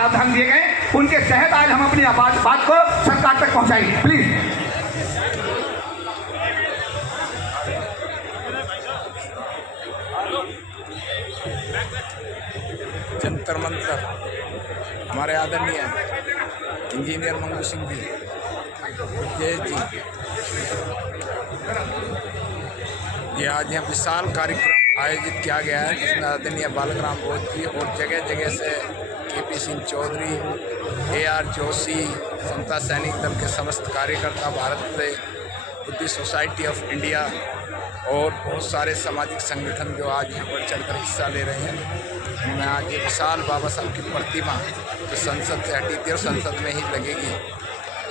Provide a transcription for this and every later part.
प्रावधान दिए गए, उनके तहत आज हम अपनी बात को सरकार तक पहुंचाएंगे। प्लीज। जंतर मंतर हमारे आदरणीय इंजीनियर मंगू सिंह जी जय जी, ये आज यहाँ विशाल कार्यक्रम आयोजित किया गया है, जिसमें आदरणीय बालकराम बोध जी और जगह जगह से KP सिंह चौधरी, AR जोशी, समता सैनिक दल के समस्त कार्यकर्ता, भारत से बुद्धिस्ट सोसाइटी ऑफ इंडिया और बहुत सारे सामाजिक संगठन जो आज यहाँ बढ़ चढ़कर हिस्सा ले रहे हैं। मैं आज ये विशाल बाबा साहब की प्रतिमा जो संसद से हटी थी और संसद में ही लगेगी,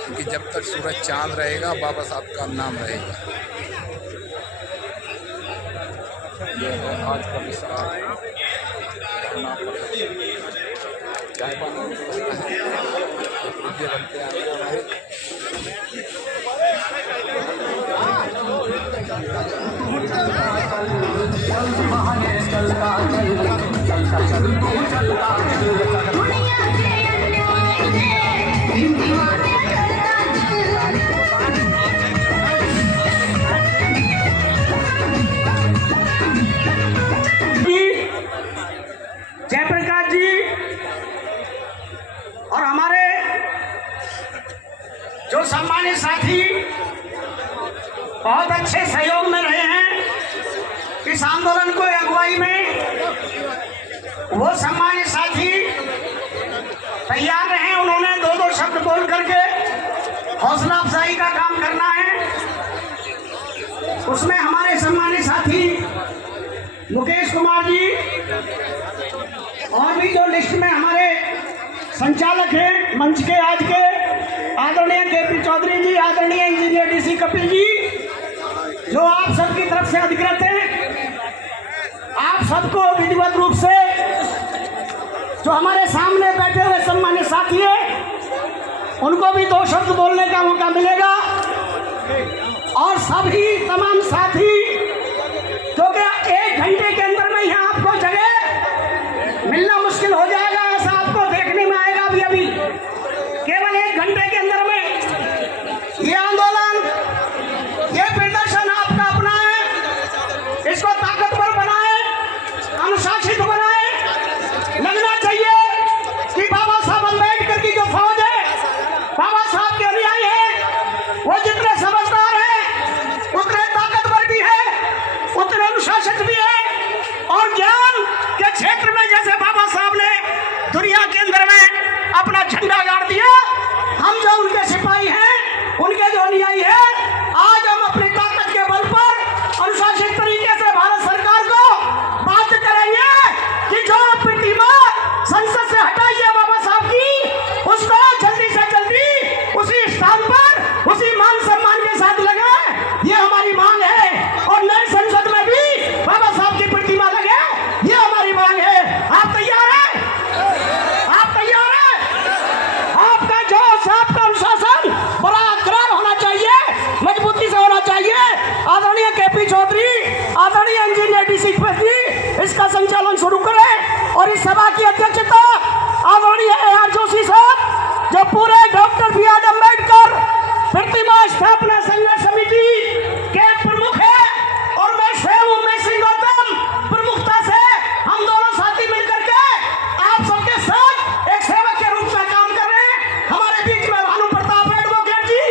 क्योंकि जब तक सूरज चांद रहेगा बाबा साहब का नाम रहेगा। ये है आज का विशाल चाय पानी की व्यवस्था है, बनते आए हमारे जयप्रकाश जी और हमारे जो सम्मानित साथी बहुत अच्छे सहयोग में रहे हैं इस आंदोलन को अगुवाई में, वो सम्मानित साथी तैयार रहे। उन्होंने दो शब्द बोल करके हौसला अफजाई का काम करना है। उसमें हमारे सम्मानित साथी मुकेश कुमार जी और भी जो लिस्ट में हमारे संचालक हैं मंच के आज के आदरणीय KP चौधरी जी, आदरणीय इंजीनियर DC कपिल जी, जो आप सबकी तरफ से अधिकृत हैं, आप सबको विधिवत रूप से जो हमारे सामने बैठे हुए सम्मानित साथी हैं उनको भी 2 शब्द बोलने का मौका मिलेगा। और सभी तमाम साथी, क्योंकि 1 घंटे के अंदर में यहाँ आपको जगह मिलना मुश्किल हो जाएगा, ऐसा आपको देखने में आएगा। अभी केवल 1 घंटे के अंदर में ये आंदोलन, ये प्रदर्शन आपका अपना है, इसको ताकतवर बनाए, अनुशासित बनाए। लगना चाहिए कि बाबा साहब अम्बेडकर की जो फौज है, बाबा साहब के अनुयायी है, वो जितने समझदार हैं उतने ताकतवर भी है, उतने अनुशासित भी है। और ज्ञान के क्षेत्र में जैसे बाबा साहब ने दुनिया के अंदर में अपना झंडा गाड़ दिया, हम जो उनके सिपाही हैं, उनके जो अनुयायी हैं, आज हम अपनी ताकत के बल पर अनुशासित तरीके से भारत सरकार को बात करेंगे कि जो प्रतिमा संसद से हटाई है बाबा साहब की, उसको जल्दी से जल्दी उसी स्थान पर उसी मान सम्मान के साथ लगाए। ये हमारी मांग है। और नए संसद में भी बाबा साहब की प्रतिमा लगे, ये हमारी मांग है। आप तैयार हैं? आप तैयार हैं? आपका जोश, आपका अनुशासन बरकरार होना चाहिए, मजबूती से होना चाहिए। आदरणीय KP चौधरी, आदरणीय इंजीनियर DC कपिल जी इसका संचालन शुरू करें। और इस सभा की अध्यक्षता आदरणीय AR जोशी साहब, जो पूरे डॉक्टर BR अम्बेडकर प्रतिमा स्थापना संघर्ष समिति के प्रमुख है, और मैं स्वयं उमेश सिंह गौतम प्रमुखता से हम दोनों साथी मिलकर के आप सबके साथ एक सेवक के रूप में काम कर रहे हैं। हमारे बीच में भानु प्रताप एडवोकेट जी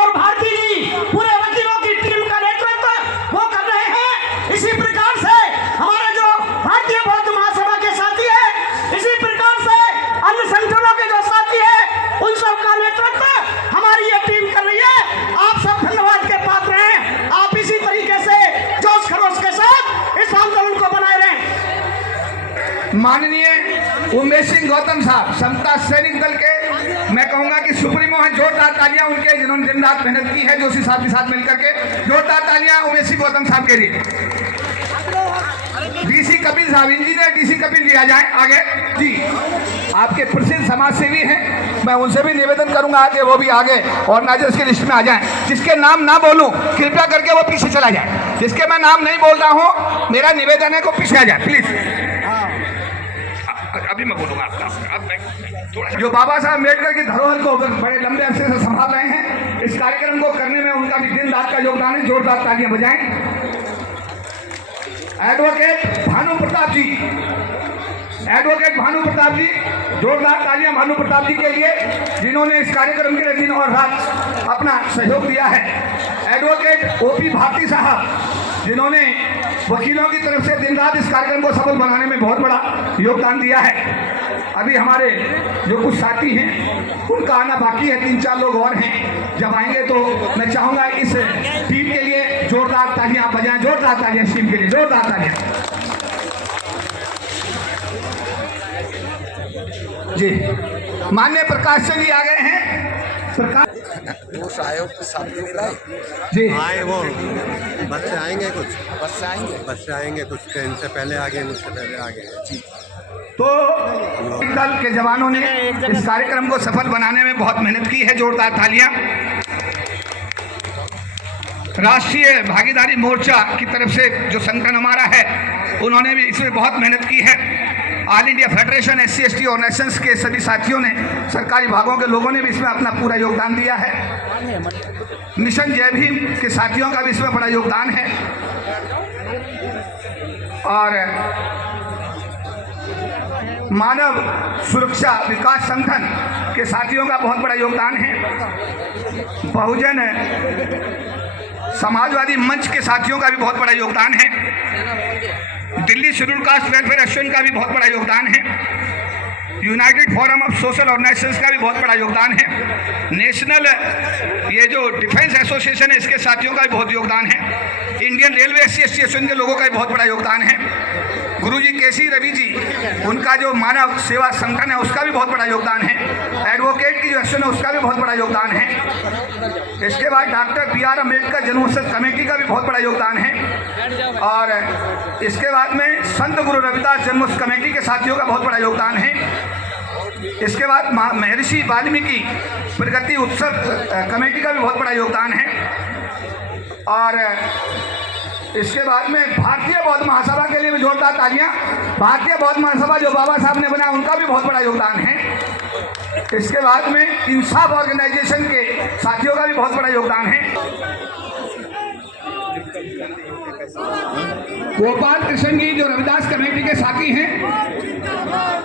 और भारती जी पूरे वकीलों की टीम का नेतृत्व वो कर रहे हैं। इसी प्रकार से हमारे जो भारतीय बौद्ध महासभा के साथी है, इसी प्रकार से अन्य संगठनों के जो साथी है, उन सब का नेतृत्व हमारी ये टीम कर रही है। आप सब धन्यवाद के पात्र हैं। आप इसी तरीके से जोश खरोश के साथ इस आंदोलन को बनाए रहें। माननीय उमेश सिंह गौतम साहब, समता सैनिक दल के, मैं कहूंगा कि सुप्रीमो हैं, जोरदार तालियां उनके, जिन्होंने दिन रात मेहनत की है जोशी साहब के साथ मिलकर के। जोरदार तालियां उमेश सिंह गौतम साहब के लिए। DC कपिल साहब, इंजीनियर DC कपिल जी आ जाएं आगे जी। आपके प्रसिद्ध समाज सेवी हैं, मैं उनसे भी निवेदन करूंगा कि वो भी आगे ऑर्गेनाइजर्स की लिस्ट में आ जाएं। जिसके नाम ना बोलूं कृपया करके वो पीछे चला जाए। जिसके मैं नाम नहीं बोल रहा हूं, मेरा निवेदन है को पीछे आ जाए प्लीज। अभी मैं बोलूंगा आपका। जो बाबा साहब अम्बेडकर की धरोहर को बड़े लंबे अरसे से संभाल रहे हैं। इस कार्यक्रम को करने में उनका भी दिन रात का योगदान है। जोरदार तालियां बजाएं। एडवोकेट भानु प्रताप जी, एडवोकेट भानु प्रताप जी, जोरदार तालियां भानु प्रताप जी के लिए, जिन्होंने इस कार्यक्रम के लिए दिन और रात अपना सहयोग दिया है। एडवोकेट ओपी भारती साहब, जिन्होंने वकीलों की तरफ से दिन रात इस कार्यक्रम को सफल बनाने में बहुत बड़ा योगदान दिया है। अभी हमारे जो कुछ साथी हैं उनका आना बाकी है, 3-4 लोग और हैं। जब आएंगे तो मैं चाहूँगा इस टीम के लिए जोरदार तालियां बजाएं। जोरदार तालियां इस टीम के लिए, जोरदार तालियां। जी, माननीय प्रकाश सिंह जी आ गए हैं। सरकार उस आयोग के साथ नहीं लाए जी आए वो बस से आएंगे कुछ बस से आएंगे कुछ ट्रेन से पहले आ गए, मुझसे पहले आ गए जी। तो दल के जवानों ने इस कार्यक्रम को सफल बनाने में बहुत मेहनत की है। जोरदार तालियां। राष्ट्रीय भागीदारी मोर्चा की तरफ से जो संगठन हमारा है, उन्होंने भी इसमें बहुत मेहनत की है। All India federation SC/ST organisations के सभी साथियों ने, सरकारी विभागों के लोगों ने भी इसमें अपना पूरा योगदान दिया है। मिशन जय भीम के साथियों का भी इसमें बड़ा योगदान है। और मानव सुरक्षा विकास संगठन के साथियों का बहुत बड़ा योगदान है। बहुजन समाजवादी मंच के साथियों का भी बहुत बड़ा योगदान है। Delhi schedule caste welfare association का भी बहुत बड़ा योगदान है। United forum of social organisations का भी बहुत बड़ा योगदान है। नेशनल ये जो डिफेंस एसोसिएशन है, इसके साथियों का भी बहुत योगदान है। इंडियन रेलवे SC/ST एसोसिएशन के लोगों का भी बहुत बड़ा योगदान है। गुरुजी केसी रवि जी, उनका जो मानव सेवा संगठन है उसका भी बहुत बड़ा योगदान है। एडवोकेट की जो एसोसिएशन है उसका भी बहुत बड़ा योगदान है। इसके बाद डॉक्टर BR अम्बेडकर जन्मोत्सव कमेटी का भी बहुत बड़ा योगदान है। और इसके बाद में संत गुरु रविदास जन्मोत्सव कमेटी के साथियों का बहुत बड़ा योगदान है। इसके बाद महर्षि वाल्मीकि प्रगति उत्सव कमेटी का भी बहुत बड़ा योगदान है। और इसके बाद में भारतीय बौद्ध महासभा के लिए भी जोरदार तालियां। भारतीय बौद्ध महासभा जो बाबा साहब ने बनाया, उनका भी बहुत बड़ा योगदान है। इसके बाद में इंसाफ ऑर्गेनाइजेशन के साथियों का भी बहुत बड़ा योगदान है। गोपाल कृष्ण जी जो रविदास कमेटी के साथी हैं,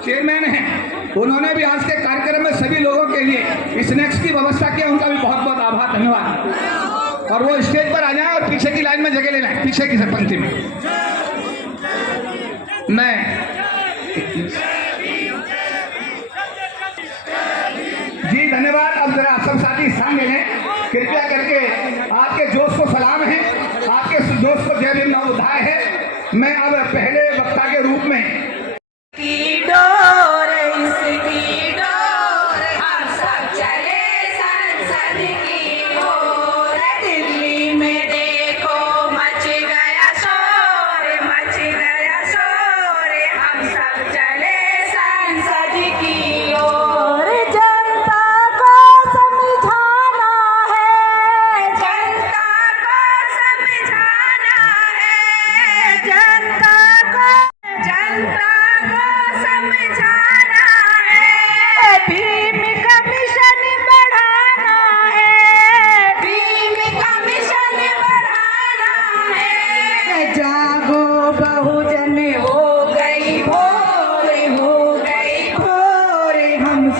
चेयरमैन हैं, उन्होंने भी आज के कार्यक्रम में सभी लोगों के लिए स्नैक्स की व्यवस्था की। उनका भी बहुत बहुत आभार, धन्यवाद। और वो स्टेज पर आ जाए और पीछे की लाइन में जगह ले लें, पीछे की पंक्ति में। मैं जी धन्यवाद। अब जरा सब साथी स्थान ले लें कृपया करके। आपके जोश को सलाम है, आपके जोश को जय भीम नवोदय है। मैं अब पहले वक्ता के रूप में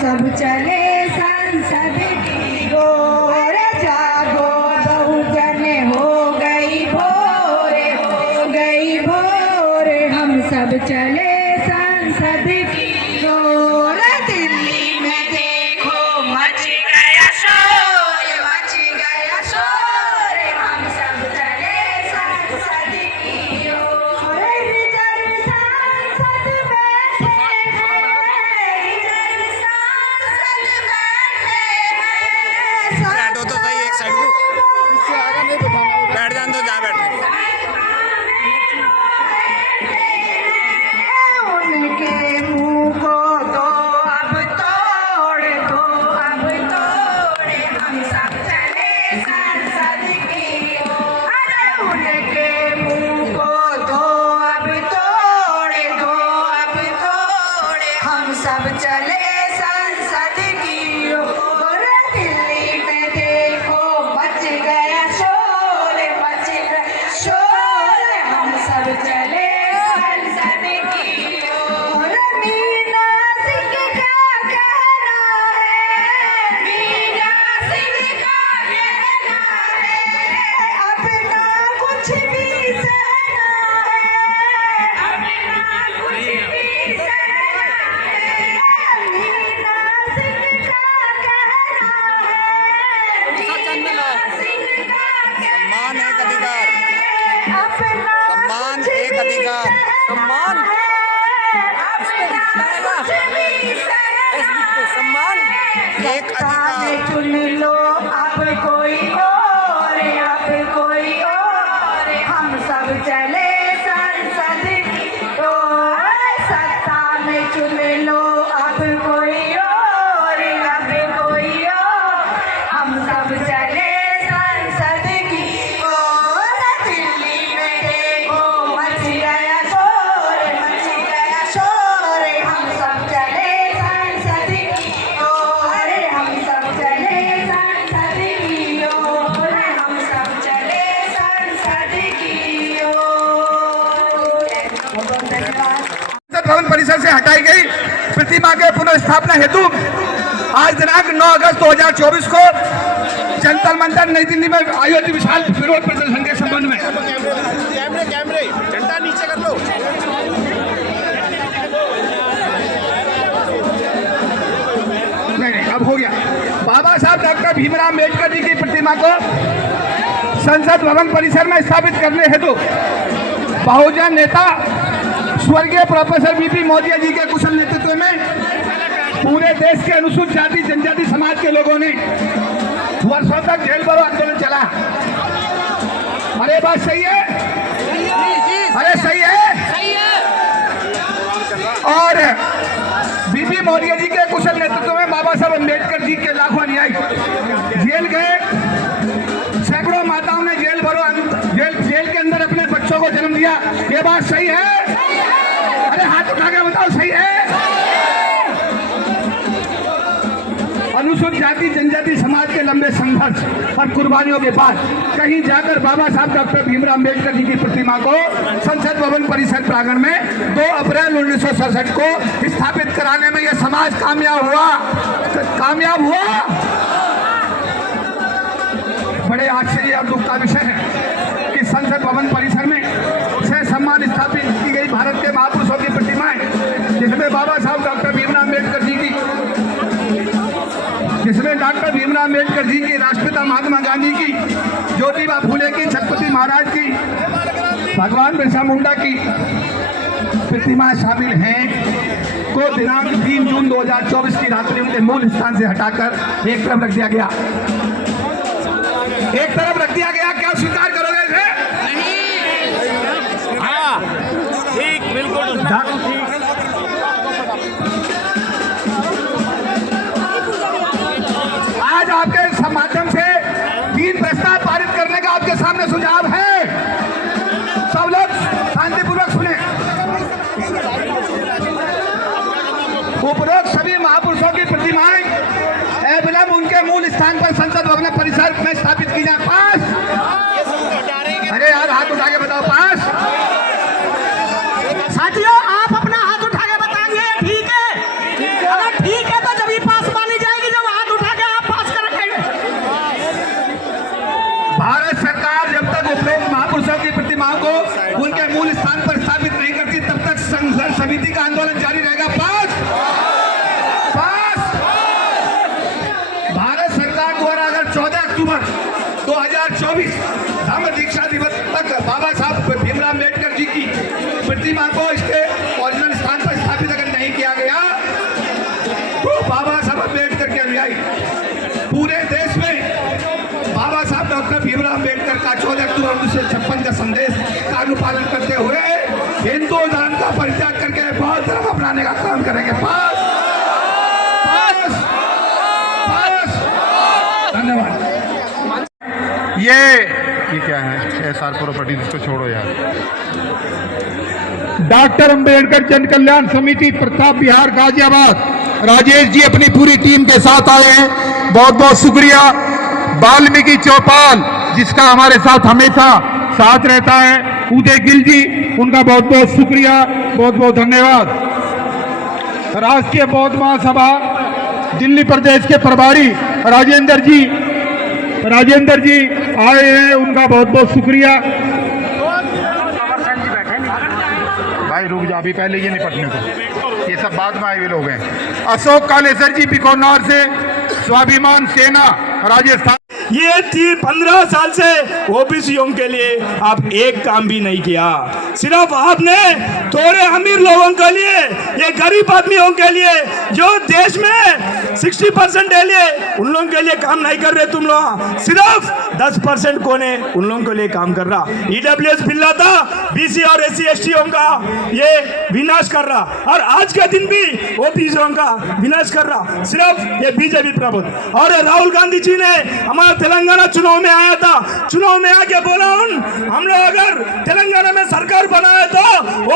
सब चले संसद की ओर, जागो बहुजन हो गई भोर, हम सब चले संसद की ओर। दिल्ली में देखो मच गया शोर, हम सब चले संसद की ओर। रिजर्व सांसद बैठे हैं, सम्मान सम्मान एक अधिकार चुन लो अब कोई और, अब कोई और, हम सब चले संसद की ओर। सत्ता में चुन लो अब कोई और, अब कोई और, हम सब चले संसद की ओर। दिल्ली में देखो मच गया शोर, मच गया शोर, हम सब चले संसद की ओर, हम सब चले संसद की ओर, हम सब चले संसद की ओर। बहुत धन्यवाद। संसद भवन परिसर से हटाई गई प्रतिमा के पुनर्स्थापना हेतु आज दिनांक 9 अगस्त 2024 को जंतर मंतर नई दिल्ली में आयोजित विशाल विरोध प्रदर्शन के संबंध में कैमरे झंडा नीचे कर लो। नहीं अब हो गया। बाबा साहब डॉक्टर भीमराव अम्बेडकर जी की प्रतिमा को संसद भवन परिसर में स्थापित करने हेतु बहुजन नेता स्वर्गीय प्रोफेसर बीपी मौर्य जी के कुशल नेतृत्व में पूरे देश के अनुसूचित जाति जनजाति समाज के लोगों ने वर्षों तक जेल भरो आंदोलन चला। अरे बात सही है, अरे सही है। और बीपी मौर्य जी के कुशल नेतृत्व में बाबा साहब अम्बेडकर जी के लाखों अनुयायी जेल गए। सैकड़ों माताओं ने जेल के अंदर अपने बच्चों को जन्म दिया। ये बात सही है? अरे हाथ उठा के बताओ सही है? अनुसूचित जाति जनजाति समाज के लंबे संघर्ष और कुर्बानियों के बाद कहीं जाकर बाबा साहब डॉक्टर भीमराव अम्बेडकर जी की प्रतिमा को संसद भवन परिसर प्रांगण में 2 अप्रैल 1967 को स्थापित कराने में यह समाज कामयाब हुआ। बड़े आश्चर्य और दुख का विषय है कि संसद भवन परिसर में 6 सम्मान स्थापित की गई भारत के महापुरुषों की प्रतिमाएं, जिसमें बाबा साहब डॉक्टर भीमराव अम्बेडकर जी की, राष्ट्रपिता महात्मा गांधी की, ज्योतिबा फूले की, छत्रपति महाराज की, भगवान बिरसा मुंडा की प्रतिमाएं शामिल हैं, को दिनांक 3 जून 2024 की रात्रि उनके मूल स्थान से हटाकर एक तरफ रख दिया गया। क्या स्वीकार करोगे इसे? हाँ ठीक बिल्कुल आज आपके माध्यम से 3 प्रस्ताव पारित करने का आपके सामने सुझाव है। सब लोग शांतिपूर्वक सुने। उपरोक्त सभी महापुरुषों की प्रतिमाएं अविलंब उनके मूल स्थान पर संसद भवन परिसर में स्थापित की जाए। पास? अरे यार हाथ उठा के बताओ पास। साथियों आप अपना हाथ उठा के बताएंगे ठीक है? अगर ठीक है तो जब ही पास मानी जाएगी जब हाथ उठा के आप पास कर रखेंगे। भारत सरकार जब तक उपरोक्त महापुरुषों की प्रतिमाओं को उनके मूल स्थान पर स्थापित नहीं करती तब तक संघर्ष समिति का आंदोलन जारी रहेगा। पास? भारत सरकार द्वारा अगर 14 अक्टूबर 2024 धम्म दीक्षा दिवस तक बाबा साहब भीमराव अम्बेडकर जी की प्रतिमा को इसके ओरिजिनल स्थान पर स्थापित अगर नहीं किया गया तो बाबा साहब अम्बेडकर के अनुयायी पूरे देश में बाबा साहब डॉक्टर भीमराव अम्बेडकर का 14 अक्टूबर 1956 का संदेश का अनुपालन करते हुए हिंदू धर्म का परित्याग करके बौद्ध धर्म अपनाने का काम करेंगे। पास? धन्यवाद। ये क्या है? SR प्रॉपर्टी, इसको छोड़ो यार। डॉक्टर अंबेडकर जन कल्याण समिति प्रताप विहार गाजियाबाद, राजेश जी अपनी पूरी टीम के साथ आए हैं, बहुत बहुत शुक्रिया। वाल्मीकि चौपाल जिसका हमारे साथ हमेशा साथ रहता है, उदय गिल जी, उनका बहुत बहुत शुक्रिया, बहुत बहुत धन्यवाद। राष्ट्रीय बौद्ध महासभा दिल्ली प्रदेश के प्रभारी राजेंद्र जी आए हैं, उनका बहुत बहुत शुक्रिया। भाई रुक जा, अभी पहले ये निपटने को, ये सब बाद में आए हुए लोग हैं। अशोक कालेसर जी बिकौनार से, स्वाभिमान सेना राजस्थान। ये 15 साल से ओबीसीयों के लिए आप एक काम भी नहीं किया। सिर्फ आपने थोड़े अमीर लोगों के लिए, ये गरीब आदमियों के लिए जो देश में 60% ले लिए, उन लोगों के लिए काम नहीं कर रहे तुम लोग। सिर्फ 10% कौन है, उन लोगों के लिए काम कर रहा। ईडब्ल्यूएस बिल था बीसी और एससी एसटीओं का ये विनाश कर रहा, और आज के दिन भी ओबीसीओं का विनाश कर रहा सिर्फ ये बीजेपी प्रबुद्ध। और राहुल गांधी जी ने हमारा तेलंगाना चुनाव में आया था, चुनाव में आके बोला हम लोग अगर तेलंगाना में सरकार बनाए तो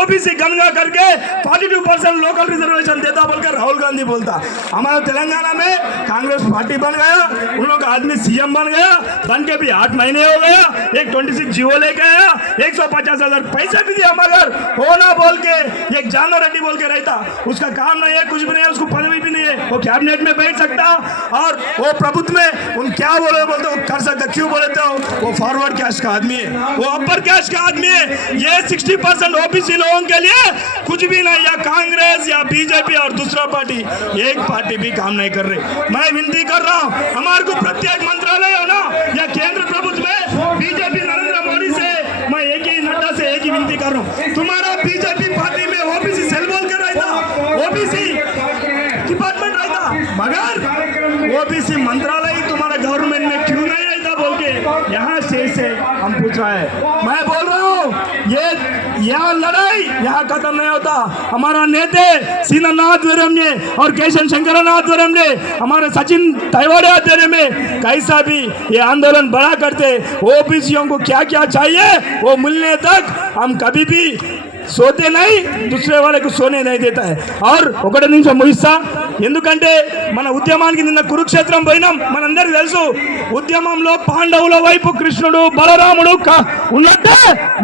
ओबीसी गणना करके 42% लोकल रिजर्वेशन देता बोलकर राहुल गांधी बोलता। हमारा तेलंगाना में कांग्रेस पार्टी बन गया, उन लोग का आदमी सीएम बन गया, बन के भी 8 महीने हो गया, एक 26 जीवो लेके आया, 150,000 पैसे भी दिया, मगर होना बोल के एक जानवर रेड्डी बोल के रहता, उसका काम नहीं है, कुछ भी नहीं है, उसको पदवी भी नहीं है, वो कैबिनेट में बैठ सकता, और वो प्रभुत्व में उन क्या बोले बोलते वो कर सकता। क्यों बोलते हो? वो फॉरवर्ड कैश का आदमी है, वो अपर कैश का आदमी है। ये 60% ओबीसी लोगों के लिए कुछ भी नहीं, या कांग्रेस या बीजेपी और दूसरा पार्टी, एक पार्टी भी काम नहीं कर रही। मैं विनती कर रहा हूँ, हमारे को प्रत्येक मंत्रालय हो ना या केंद्र प्रभुत्व में बीजेपी नरेंद्र मोदी से, मैं एक ही नड्डा से एक ही विनती कर रहा हूँ, तुम्हारा बीजेपी पार्टी में ओबीसी सेल बोल कर रहता, ओबीसी डिपार्टमेंट रहता, मगर ओबीसी मंत्रालय तुम्हारा गवर्नमेंट में क्यों नहीं रहता बोल के यहाँ से हम पूछ रहे हैं। मैं बोल रहा हूँ यह लड़ाई यहाँ खत्म नहीं होता। हमारा नेता सीनानाथ वीरम्य और केशन शंकरनाथ वीरम्य, हमारे सचिन तैवाड़े आध्वर्य में कैसा भी ये आंदोलन बड़ा करते, ओबीसीयों को क्या क्या चाहिए वो मिलने तक हम कभी भी सोते नहीं, दूसरे వాళ్ళకు సోనే नहीं देता है। और ఒకటి నిమిషం ముగిస్తా, ఎందుకంటే మన ఉద్యమానికి నిన్న కురుక్షేత్రం పోయినాం, మనందరికీ తెలుసు ఉద్యమంలో పాండవుల వైపు కృష్ణుడు బలరాముడు ఉన్నట్టే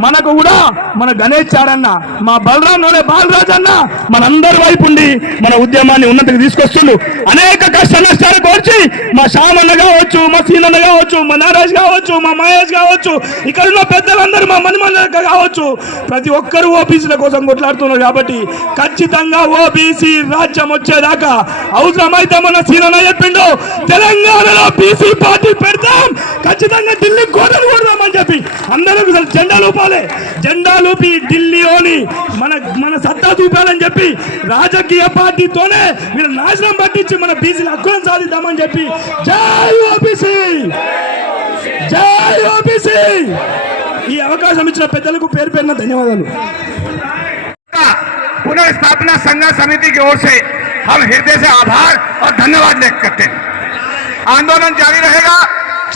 మనకు కూడా మన గణేష్ చారన్న, మా బలరాముడే బాలరాజ్ అన్న మనందరి వైపు ఉండి మన ఉద్యమాన్ని ఉన్నతికి తీసుకొస్తుండు। అనేక కష్ట నష్టాలు కోర్చి మా శ్యామన్న కావచ్చు, మా సీనన్న కావచ్చు, మా నారాజ్ కావచ్చు, మా మహేష్ కావచ్చు, ఇక్కడ ఉన్న పెద్దలందరూ మా మణిమన్న కావచ్చు, ప్రతి ఒక్కరూ ఓబీసీల కోసం కొట్లాడుతున్నారు। కాబట్టి ఖచ్చితంగా ఓబీసీ రాజ్యం వచ్చేదాకా అవసరమైతే మన సీనన్న చెప్పిండు తెలంగాణలో బీసీ పార్టీ పెడతాం, ఖచ్చితంగా ఢిల్లీ గోడలు కొడదామని చెప్పి అందరూ జెండా లూపాలి, జెండా లూపి ఢిల్లీలోని మన సత్తా చూపాలని చెప్పి రాజకీయ పార్టీతోనే వీళ్ళు నాశనం పట్టించి మన బీసీల హక్కులను సాధిద్దామని చెప్పి జై ఓబీసీ, జై ఓబీసీ। ఈ అవకాశం ఇచ్చిన పెద్దలకు పేరు పేరున ధన్యవాదాలు। पुनर्स्थापना संघर्ष समिति की ओर से हम हृदय से आभार और धन्यवाद व्यक्त करते हैं। आंदोलन जारी रहेगा।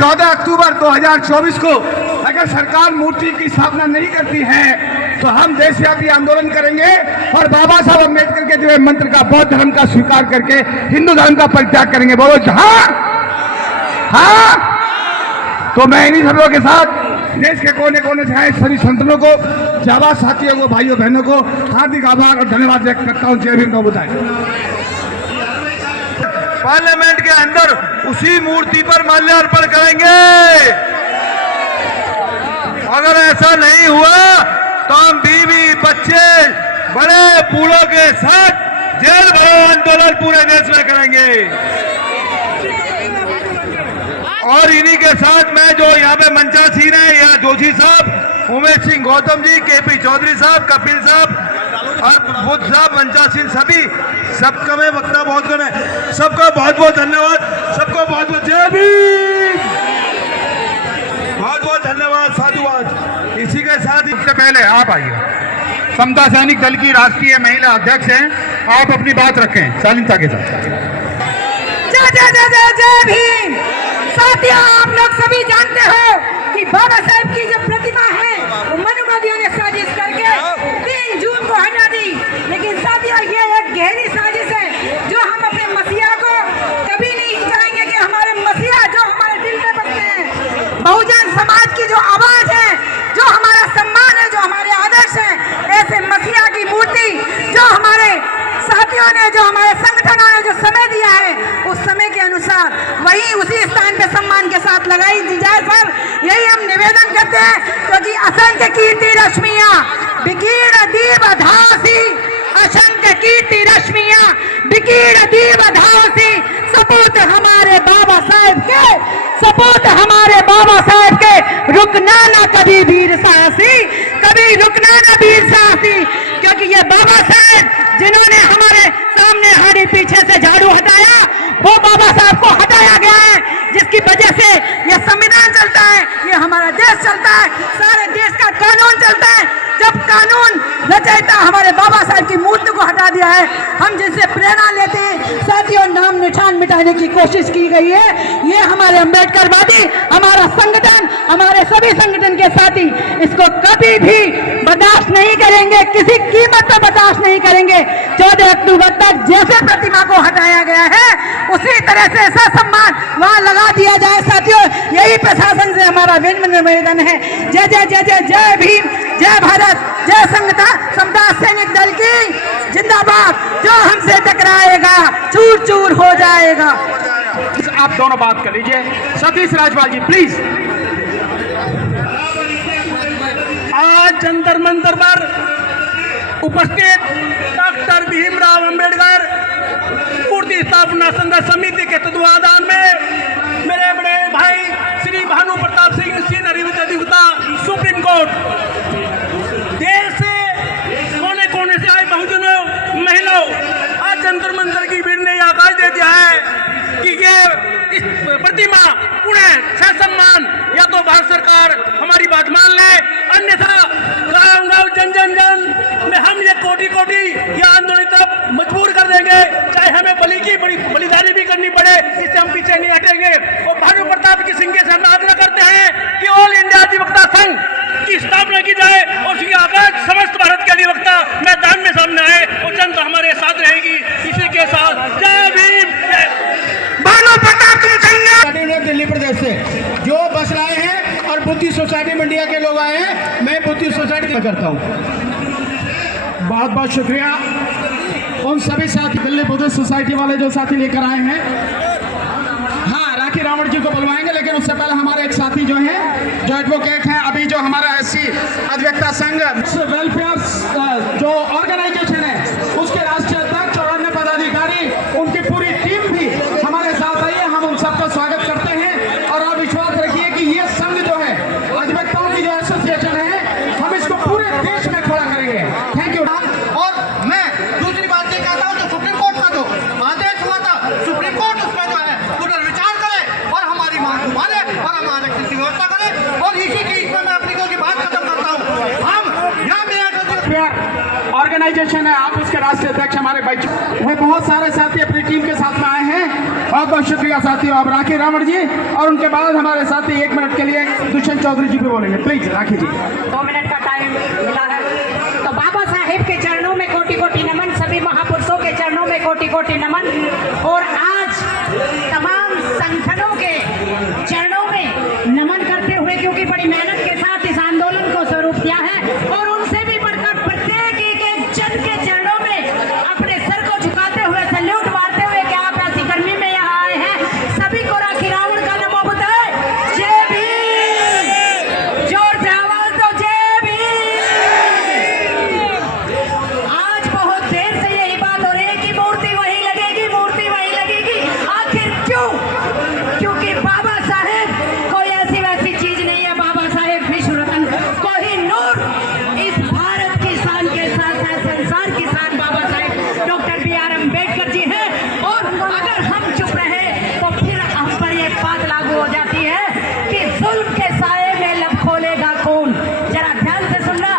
14 अक्टूबर 2024 को अगर सरकार मूर्ति की स्थापना नहीं करती है तो हम देशव्यापी आंदोलन करेंगे और बाबा साहब अम्बेडकर के दिए मंत्र का, बौद्ध धर्म का स्वीकार करके हिंदू धर्म का परित्याग करेंगे। बोलो हाँ हाँ। तो मैं इन्हीं शब्दों के साथ देश के कोने कोने से आए सभी संतनों को, जाबाज साथियों को, भाइयों बहनों को हार्दिक आभार और धन्यवाद व्यक्त करता हूँ। जय भीम को बताएं। पार्लियामेंट के अंदर उसी मूर्ति पर माल्यार्पण करेंगे। अगर ऐसा नहीं हुआ तो हम बीवी बच्चे बड़े बूढ़ों के साथ जेल भरो आंदोलन पूरे देश में करेंगे। और इन्हीं के साथ मैं जो यहाँ पे मंचासीन है, यहाँ जोशी साहब, उमेश सिंह गौतम जी, केपी चौधरी साहब, कपिल साहब और बुद्ध साहब, मंचासीन सभी, सबका मैं वक्ता बहुत कम है, सबका बहुत बहुत धन्यवाद, सबको बहुत बहुत जय भीम, बहुत बहुत धन्यवाद, साधुवाद। इसी के साथ सबसे पहले आप आइए, समता सैनिक दल की राष्ट्रीय महिला अध्यक्ष हैं, आप अपनी बात रखें शालीनता के साथ। जय जय जय जय जय भीम। साथियों, आप लोग सभी जानते हो कि बाबा साहब की जो प्रतिमा है वो मनुवादियों ने साजिश करके 3 जून को हटा दी। लेकिन साथियों, ये एक गहरी साजिश है जो हम अपने मसीहा को कभी नहीं चाहेंगे कि हमारे मसीहा जो हमारे दिल में बसते हैं, बहुजन समाज की जो आवाज है, जो हमारा सम्मान है, जो हमारे आदर्श है, ऐसे मसीहा की मूर्ति जो हमारे साथियों ने, जो हमारे संगठनों ने जो समय दिया है, उस समय के अनुसार वही उसी स्थान पे सम्मान के साथ लगाई दी जाए। सर, यही हम निवेदन करते हैं, क्योंकि असंख्य कीर्ति रश्मियां बिकीर्ण दीप धासी, असंख्य कीर्ति रश्मियां बिकीर्ण दीप धासी, सपूत हमारे बाबा साहेब के, सपूत हमारे हटाने की कोशिश की गई है। ये हमारे अम्बेडकरवादी, हमारा संगठन, हमारे सभी संगठन के साथी इसको कभी भी बर्दाश्त नहीं करेंगे, किसी कीमत पर बर्दाश्त नहीं करेंगे। 14 अक्टूबर तक जैसे प्रतिमा को हटाया गया है उसी तरह से सम्मान वहां लगा दिया जाए। साथियों, यही प्रशासन से हमारा विनम्र निवेदन है। जय जय जय जय जय भीम, जय भारत, जय समता सैनिक दल की जिंदाबाद। जो हमसे टकराएगा चूर चूर हो जाएगा। आप दोनों बात कर लीजिए। सतीश राजपाल जी प्लीज। आज जंतर मंतर पर उपस्थित डॉक्टर भीमराव अंबेडकर मूर्ति स्थापना संघर्ष समिति के तत्वाधान में मेरे बड़े भाई श्री भानु प्रताप सिंह सीनियर अधिवक्ता सुप्रीम कोर्ट, देश से कोने कोने से आए बहुजनों, महिलाओं, आज जंतर मंतर की भीड़ ने आगाज दे दिया है कि ये इस प्रतिमा पुणे सम्मान या तो भारत सरकार हमारी बात मान ले, अन्यथा गांव गांव जन जन जन में हम ये कोटि कोटि या आंदोलन तरफ मजबूर कर देंगे, चाहे हमें बलि की बड़ी बलिदानी भी करनी पड़े, इससे हम पीछे नहीं हटेंगे। और भानु प्रताप की सिंह से हम आग्रह करते हैं कि ऑल इंडिया अधिवक्ता संघ की स्थापना की जाए और उसकी आगाज समस्त भारत के अधिवक्ता मैदान में सामने आए और जनता हमारे साथ रहेगी। इसी के साथ जय भीम, जय भानु प्रताप दिल्ली प्रदेश से जो बस आए हैं और बुद्धि सोसाइटी मंडिया के लोग आए हैं, मैं बुद्धि सोसाइटी करता हूँ। बहुत बहुत शुक्रिया उन सभी साथी दिल्ली बुद्धिस्ट सोसाइटी वाले जो साथी लेकर आए हैं। हाँ, राखी रावण जी को बुलवाएंगे, लेकिन उससे पहले हमारे एक साथी जो हैं, जो एडवोकेट हैं, अभी जो हमारा एससी अधिवक्ता संघ वेलफेयर जो ऑर्गेनाइजेशन है उसके राष्ट्रीय अध्यक्ष और अन्य पदाधिकारी, उनकी पूरी टीम भी हमारे साथ आई है। हम उन सबका स्वागत करते हैं और आप विश्वास रखिए कि ये संघ जो है, अधिवक्ताओं की जो एसोसिएशन है, हम इसको पूरे देश में खड़ा करेंगे। Thank you. और मैं दूसरी बात ये कहता हूँ, जो सुप्रीम कोर्ट का जो आदेश हुआ था, सुप्रीम कोर्ट उसमें जो है पुनर्विचार करे और हमारी मांग माने और हम आरक्षण की व्यवस्था करें। और इसी चीज में मैं अपनी की बात खत्म करता हूँ। हम यहाँ ऑर्गेनाइजेशन है, आप उसके राष्ट्रीय अध्यक्ष हमारे भाई, वो बहुत सारे साथी अपनी टीम के साथ में आए हैं। बहुत बहुत शुक्रिया साथियों। अब राखी रावण जी और उनके बाद हमारे साथी 1 मिनट के लिए दुष्यंत चौधरी जी भी बोलेंगे। प्लीज राखी जी। 2 मिनट का टाइम मिला है तो बाबा साहेब के चरणों में कोटि कोटि नमन, सभी महापुरुषों के चरणों में कोटि कोटि नमन। और आज तमाम संगठनों के चरणों में नमन करते हुए, क्योंकि बड़ी मेहनत के साथ इस आंदोलन को स्वरूप दिया है, और उनसे भी बढ़कर प्रत्येक एक जन के चरणों में अपने सर को झुकाते हुए, सल्यूट मारते हुए कि आप ऐसी गर्मी में यहाँ आए हैं, सभी को राखी रावण का नमो बुधाए। जय भीम, जोर से आवाज दो, जय भीम। आज बहुत देर से यही बात हो रही है कि मूर्ति वहीं लगेगी, मूर्ति वहीं लगेगी। आखिर क्यों? क्योंकि बाबा साहेब कोई ऐसी वैसी चीज नहीं है। बाबा साहेब विश्व रत्न, कोहिनूर, इस भारत की शान के साथ साथ संसार की शान बाबा साहेब डॉक्टर B.R. अम्बेडकर जी हैं। और अगर हम चुप रहे तो फिर हम पर ये बात लागू हो जाती है कि जुल्म के साए में लब खोलेगा कौन। जरा ध्यान से सुनना,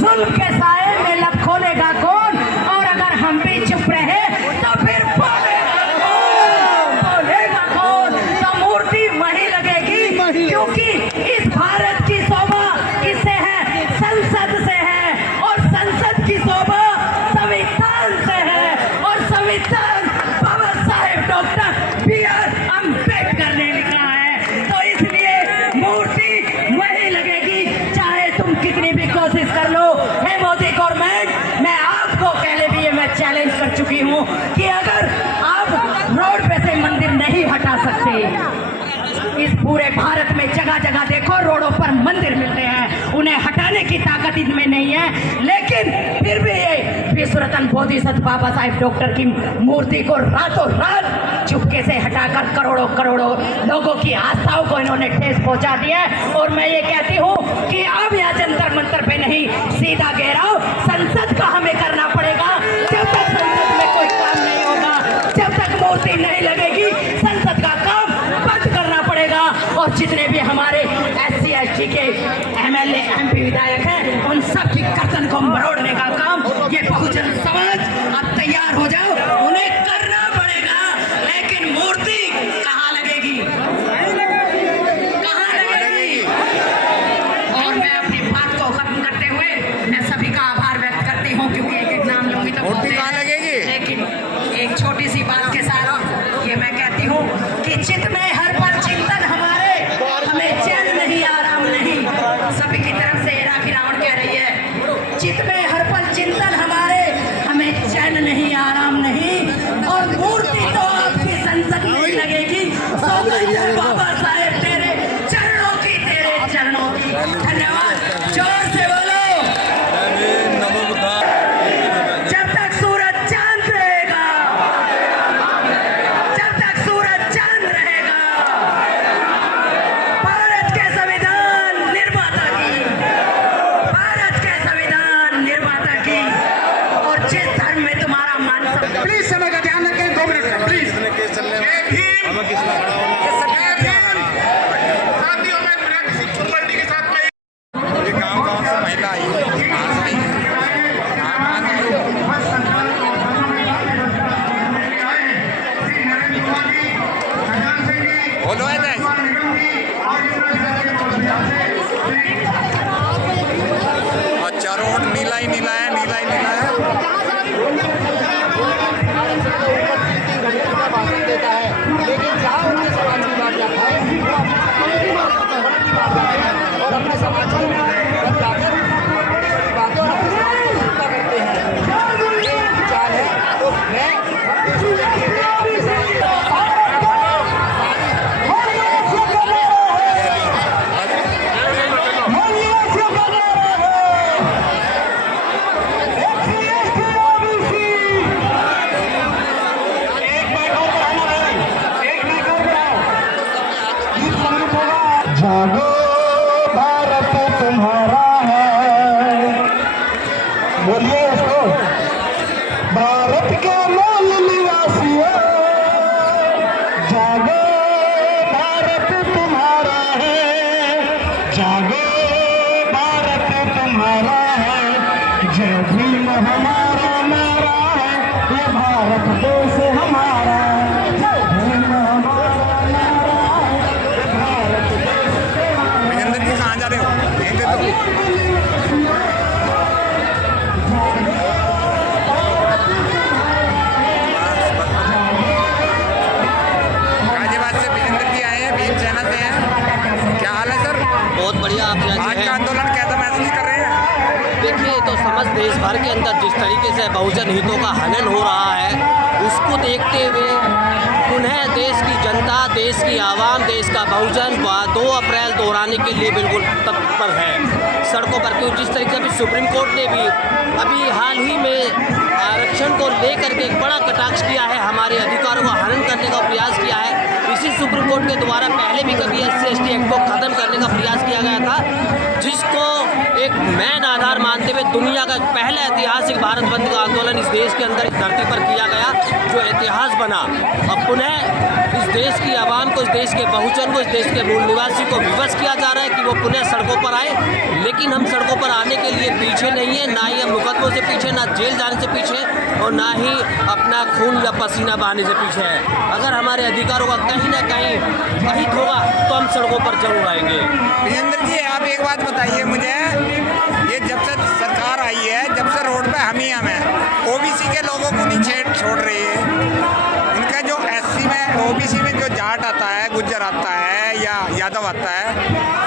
जुल्म के साए में लब खोलेगा कौन। और अगर हम भी चुप रहे तो फिर बोलेगा कौन, बोलेगा कौन? तो मूर्ति वहीं लगेगी, क्योंकि इस भारत की शोभा किससे है? संसद से है, और संसद की शोभा संविधान से है, और संविधान बाबा साहेब डॉक्टर B.R. अम्बेडकर ने लिखा है। तो इसलिए मूर्ति वहीं लगेगी, चाहे तुम कितनी भी कोशिश कर लो। हे मोदी गवर्नमेंट, मैं आपको पहले भी ये मैं चैलेंज कर चुकी हूँ कि अगर आप रोड पे से मंदिर नहीं हटा सकते, इस पूरे भारत में जगह जगह देखो रोडों पर मंदिर मिलते हैं, उन्हें हटाने की ताकत इनमें नहीं है, लेकिन फिर भी ये विश्व रत्न बोधिसत्व बाबा साहेब डॉक्टर की मूर्ति को रातों रात चुपके से हटाकर करोड़ों करोड़ों लोगों की आस्थाओं को इन्होंने ठेस पहुंचा दिया है। और मैं ये कहती हूँ कि अब यह जंतर मंतर पे नहीं, सीधा घेराव संसद का हमें करना पड़ेगा। जब तक संसद में कोई काम नहीं होगा, जब तक मूर्ति नहीं लगेगी, संसद का काम बंद करना पड़ेगा। और जितने भी हमारे SC ST के MLA MP विधायक हैं, उन सब की गर्दन को मरोड़ने का काम ये बहुजन समाज अब तैयार हो जाओ, उन्हें करना पड़ेगा। लेकिन मूर्ति बाबा साहेब तेरे चरणों की धन्यवाद। जोर से बोलो। जब तक सूरज चांद रहेगा, जब तक सूरज चांद रहेगा, भारत के संविधान निर्माता की, भारत के संविधान निर्माता की, और जिस धर्म में तुम्हारा मान। प्लीज समय का ध्यान रखें, 2 मिनट का प्लीज। ये गाँव से महिला आई बोलो है और चारों ओर नीला ही नीला है, नीला ही नीला है। लेकिन जहाँ उनके समाज की बात जाता है और अपने समाज में जाकर बातों और अपने समाज को चिंता करते हैं, ये विचार है। तो मैं जागो भारत तुम्हारा है, बोलिए इसको। भारत के मूल निवासियों, जागो भारत तुम्हारा है, जागो भारत तुम्हारा है, जय भीम हमारा नारा है, ये भारत देश हमारा, जय भीम हमारा नारा है, ये भारत देश हमारा। विजेंद्र जी कहाँ जा रहे हो? यहीं पे गाजियाबाद से विजेंद्र जी आए हैं, भीम सेना से हैं। क्या हाल है सर? बहुत बढ़िया। आप यहाँ आज से का हैं। आंदोलन कैसा महसूस कर रहे हैं? देखिए, तो समस्त देश भर के अंदर जिस तरीके से बहुजन हितों का हनन हो रहा है, उसको देखते हुए पुनः देश की जनता, देश की आवाम, देश का बहुजन 2 अप्रैल दोहराने के लिए बिल्कुल तत्पर है सड़कों पर। क्यों जिस तरीके से अभी सुप्रीम कोर्ट ने भी अभी हाल ही में आरक्षण को लेकर के एक बड़ा कटाक्ष किया है, हमारे अधिकारों का हनन करने का प्रयास किया है। इसी सुप्रीम कोर्ट के द्वारा पहले भी कभी SC/ST एक्ट को ख़त्म करने का प्रयास किया गया था, जिसको एक मैन आधार मानते हुए दुनिया का पहला ऐतिहासिक भारत बंद का आंदोलन इस देश के अंदर, इस धरती पर किया गया, जो इतिहास बना। अब पुनः इस देश की आवाम को, इस देश के बहुजन को, इस देश के मूल निवासी को विवश किया जा रहा है कि वो पुनः सड़कों पर आए। लेकिन हम सड़कों पर आने के लिए पीछे नहीं है, ना ही हम मुकदमों से पीछे, ना जेल जाने से पीछे, और ना ही अपना खून या पसीना बहाने से पीछे है। अगर हमारे अधिकारों का कहीं ना कहीं अहित होगा तो हम सड़कों पर जरूर आएंगे। विजेंद्र जी, आप एक बात बताइए मुझे, ये जब से सरकार आई है, जब से रोड पे हम हैं, OBC के लोगों को नहीं छोड़ रही है। इनका जो SC में, OBC में जो जाट आता है, गुज्जर आता है या यादव आता है,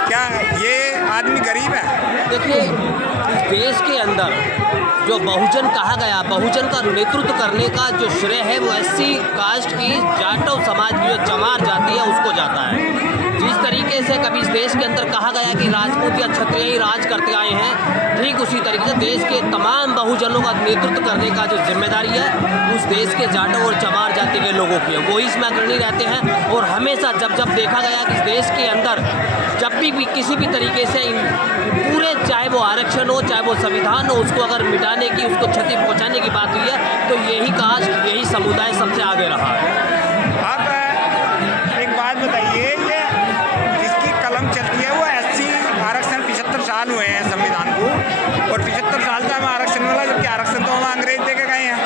क्या ये आदमी गरीब है? देखिए, इस देश के अंदर जो बहुजन कहा गया, बहुजन का नेतृत्व करने का जो श्रेय है वो SC कास्ट की, जाटव समाज की जो चमार जाति है उसको जाता है। जिस तरीके से कभी इस देश के अंदर कहा गया कि राजपूत या क्षत्रिय ही राज करते आए हैं, ठीक उसी तरीके से देश के तमाम बहुजनों का नेतृत्व करने का जो जिम्मेदारी है उस देश के जाटव और चमार जाति के लोगों की है। वो इसमें अग्रणी रहते हैं। और हमेशा जब जब देखा गया कि इस देश के अंदर जब भी किसी भी तरीके से पूरे, चाहे वो आरक्षण हो, चाहे वो संविधान हो, उसको अगर मिटाने की, उसको क्षति पहुंचाने की बात हुई है, तो यही कास्ट, यही समुदाय सबसे आगे रहा है। आप एक बात बताइए, ये जिसकी कलम चलती है वो SC आरक्षण 75 साल हुए हैं संविधान को, और 75 साल से हमें आरक्षण मिला, जबकि आरक्षण तो हमें अंग्रेज दे के गए हैं।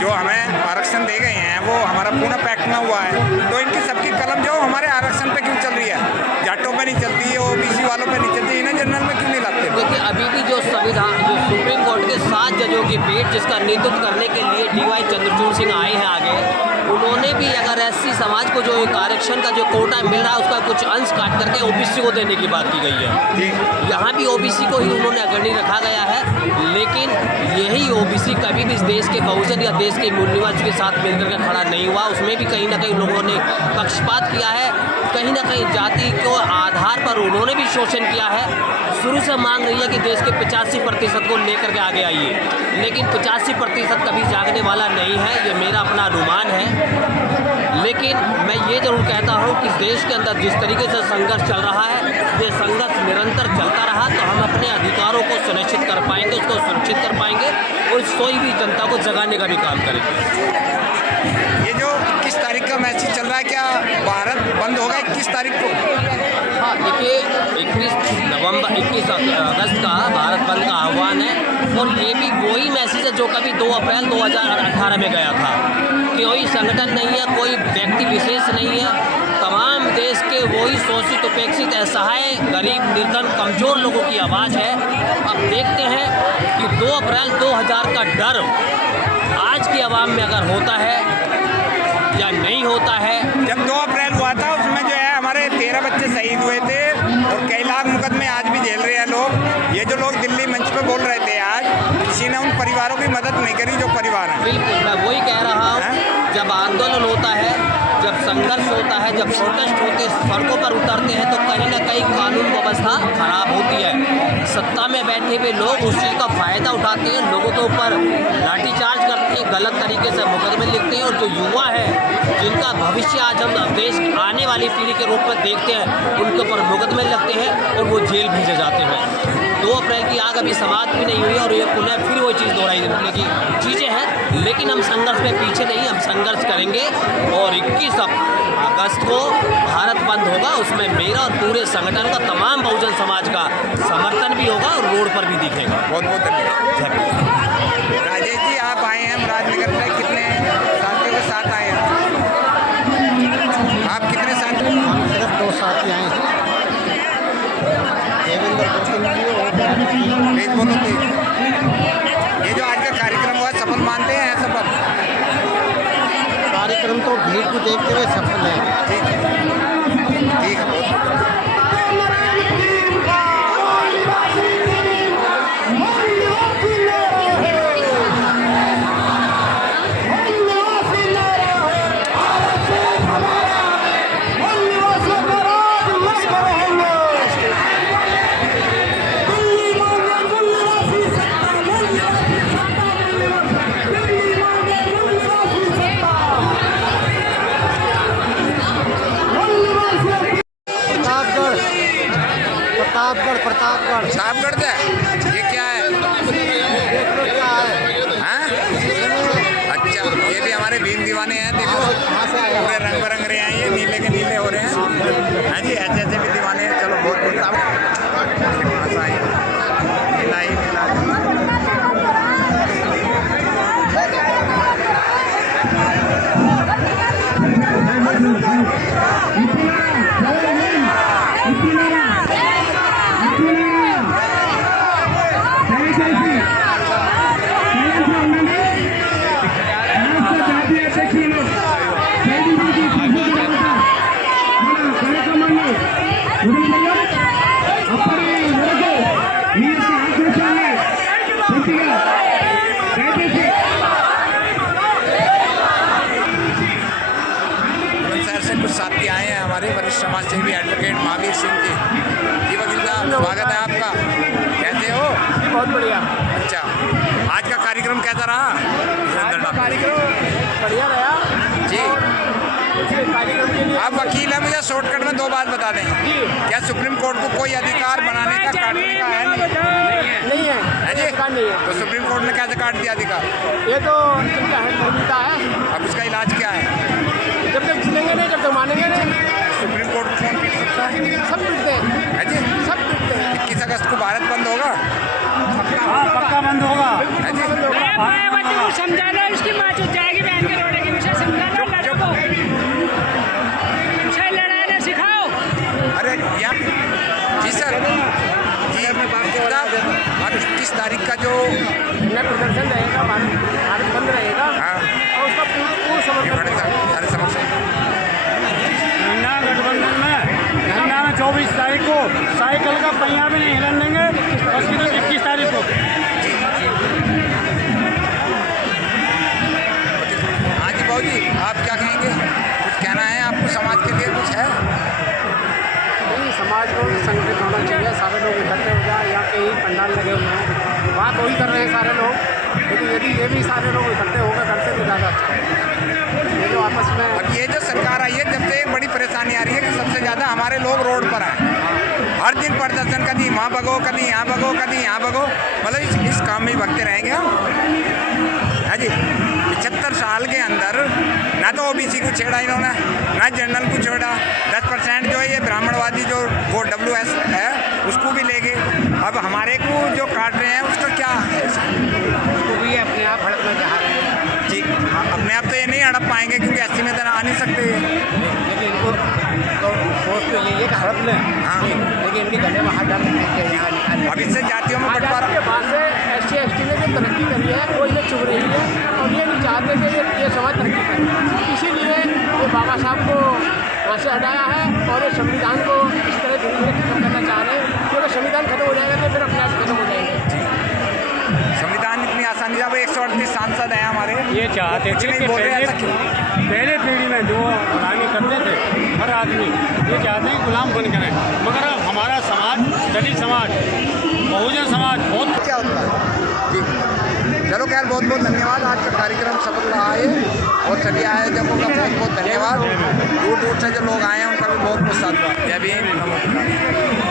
जो हमें आरक्षण दे गए हैं वो हमारा पूरा पैक्ट में हुआ है। तो इनकी सबकी कलम जो हमारे आरक्षण पे क्यों चल रही है? जाटों पे नहीं चलती है, OBC वालों पे नहीं चलती, इन्हें जनरल में क्यों नहीं लाते? देखिए, अभी भी जो संविधान, जो सुप्रीम कोर्ट के 7 जजों की पीठ जिसका नेतृत्व करने के लिए DY चंद्रचूड़ सिंह आए हैं आगे, उन्होंने भी अगर एससी समाज को जो एक आरक्षण का जो कोटा मिल रहा है उसका कुछ अंश काट करके ओबीसी को देने की बात की गई है। यहाँ भी ओबीसी को ही उन्होंने अग्रणी रखा गया है, लेकिन यही ओबीसी कभी भी इस देश के बहुजन या देश के मूल निवासियों के साथ मिलकर के खड़ा नहीं हुआ। उसमें भी कहीं ना कहीं लोगों ने पक्षपात किया है, कहीं ना कहीं जाति को आधार पर उन्होंने भी शोषण किया है। शुरू से मांग रही है कि देश के 85% को लेकर के आगे आइए, लेकिन 85% कभी जागने वाला नहीं है, ये मेरा अपना अनुमान है। लेकिन मैं ये जरूर कहता हूँ कि देश के अंदर जिस तरीके से संघर्ष चल रहा है, ये संघर्ष निरंतर चलता रहा तो हम अपने अधिकारों को सुनिश्चित कर पाएंगे, उसको सुरक्षित कर पाएंगे और सोई भी जनता को जगाने का भी काम करेंगे। ये जो 21 तारीख का मैसेज चल रहा है, क्या भारत बंद होगा 21 तारीख को? हाँ, देखिए 21 अगस्त का भारत बंद का आह्वान है और ये भी वही मैसेज है जो कभी 2 अप्रैल 2018 में गया था। कोई संगठन नहीं है, कोई व्यक्ति विशेष नहीं है, तमाम देश के वही शोषित, उपेक्षित, असहाय, गरीब, निर्धन, कमज़ोर लोगों की आवाज़ है। अब देखते हैं कि 2 अप्रैल 2000 का डर आज की आवाम में अगर होता है या नहीं होता है। जब 2 अप्रैल हुआ था उसमें जो है हमारे 13 बच्चे शहीद हुए थे और कई लाख मुकदमे आज भी झेल रहे हैं लोग। ये जो लोग दिल्ली मंच पे बोल रहे थे, आज किसी ने उन परिवारों की मदद नहीं करी जो परिवार है। बिल्कुल, मैं वही कह रहा हूँ, जब आंदोलन होता है, जब संघर्ष होता है, जब प्रोटेस्ट होते सड़कों पर उतरते हैं तो कहीं ना कहीं कानून व्यवस्था खराब होती है। सत्ता में बैठे हुए लोग उस चीज़ का फ़ायदा उठाते हैं, लोगों के ऊपर लाठीचार्ज करते हैं, गलत तरीके से मुकदमे लिखते हैं और जो युवा है जिनका भविष्य आज हम देश आने वाली पीढ़ी के रूप में देखते हैं, उनके ऊपर मुकदमे लगते हैं और वो जेल भेजे जाते हैं। 2 अप्रैल की आग अभी समाप्त भी नहीं हुई और ये पुनः फिर वही चीज़ दोहराई जाने की चीज़ें हैं, लेकिन हम संघर्ष में पीछे नहीं, हम संघर्ष करेंगे और 21 अगस्त को भारत बंद होगा। उसमें मेरा और पूरे संगठन का, तमाम बहुजन समाज का समर्थन भी होगा और रोड पर भी दिखेगा। बहुत बहुत धन्यवाद। राजेश जी, आप आए हैं राजनगर में, कितने साथियों के साथ आए हैं? आप कितने साथी? हम सिर्फ 2 साथी आए हैं, तेज बोलो तेज। ये जो आज का कार्यक्रम हुआ सफल मानते हैं? सफल कार्यक्रम तो भीड़ को देखते हुए सफल है। ठीक है, ठीक है। प्रतापगढ़ से ये क्या है? हाँ? अच्छा, ये भी हमारे भीम दीवाने हैं। देखो पूरे रंग बिरंग रहे हैं, ये नीले के नीले हो रहे हैं। हाँ जी, ऐसे ऐसे भी दीवाने हैं। चलो बहुत साथी आए हैं हमारे वरिष्ठ समाज सेवी एडवोकेट महावीर सिंह जी। जी वकील साहब, स्वागत है आपका। कैसे हो? बहुत बढ़िया। अच्छा, आज का कार्यक्रम कैसा रहा? कार्यक्रम बढ़िया रहा जी। आप वकील हैं, मुझे शॉर्टकट में 2 बात बता दें। क्या सुप्रीम कोर्ट को कोई अधिकार बनाने का, काटने का है? नहीं है जी? नहीं है। तो सुप्रीम कोर्ट ने कैसे काट दिया अधिकार? ये तो धर्मिता है। अब इसका इलाज क्या है? जब तक सुनेंगे नहीं, जब तक मानेंगे नहीं। सुप्रीम कोर्ट को कौन पीट सकता है? सब पीटते हैं जी, सब पीटते हैं। 21 अगस्त को भारत बंद होगा? पक्का बंद होगा। समझा लो, इसकी माँ चुप जाएगी, बहन के रोने की विषय समझा लो, लड़को विषय लड़ाने सिखाओ। अरे या जी सर, जी और 21 तारीख का जो प्रदर्शन रहेगा, भारत बंद रहेगा। हाँ। और उसका सारे समर्थक गठबंधन में हरियाणा में 24 तारीख को साइकिल का पहिया भी नहीं हिलन देंगे, 21 तारीख को। हाँ जी बाबू जी, आप क्या कहेंगे? कुछ कहना है आपको समाज के लिए? कुछ है? नहीं, समाज को संगठित होना चाहिए, सारे लोग इकट्ठे हो जाए। यहाँ के ही पंडाल लगे हुए हैं, बात वही कर रहे हैं सारे लोग, लेकिन यदि ये भी सारे लोग इकट्ठे होकर करते तो ज़्यादा अच्छा है। ये जो आपस में अब ये जो सरकार आई है, जब से एक बड़ी परेशानी आ रही है कि सबसे ज़्यादा हमारे लोग रोड पर आए, हर दिन प्रदर्शन, कभी वहाँ भगो, कभी यहाँ भगो, कभी यहाँ भगो, मतलब इस काम में भगते रहेंगे हम। हाँ जी, 75 साल के अंदर ना तो ओबीसी को छेड़ा इन्होंने, ना जनरल को छेड़ा। 10% जो है ये ब्राह्मणवादी जो वो WS है उसको भी ले गए। अब हमारे को जो काट रहे हैं उसका क्या है? उसको भी अपने आप हड़पना चाह रहे हैं। जी, अपने आप तो ये नहीं हड़प पाएंगे क्योंकि 80 में तो आ नहीं सकते। लेकिन इनको तो सोच तो यही है कि हड़प लें, हाँ। लेकिन इनके गले में हाथ डालने के यहाँ निकाल। अब इससे जातियों में बंटवारा के बाद से SC/ST ने जो तरक्की करी है वो इन्हें चुभ रही है, और ये नहीं चाहते कि ये समाज तरक्की करे। इसीलिए ये बाबा साहब को वहाँ से हटाया है और ये संविधान को इस तरह धीरे धीरे खत्म करना चाह रहे हैं, क्योंकि संविधान खत्म हो जाएगा तो फिर अपने आप खत्म हो जाएंगे। संविधान इतनी आसानी से, अब 138 सांसद हैं हमारे, ये चाहते कुछ थे नहीं कि बोल रहे, ऐसा क्यों? पहले पीढ़ी में जो गुलामी करते थे हर आदमी, ये चाहते हैं गुलाम बन करें, मगर अब हमारा समाज, दलित समाज, बहुजन समाज बहुत क्या होता है? ठीक, चलो खैर, बहुत बहुत धन्यवाद। आज का कार्यक्रम सफल रहा है और सभी आयोजकों का बहुत बहुत धन्यवाद। दूर दूर से जो लोग आए हैं उनका भी बहुत बहुत साथ। जय भीम, नमस्कार।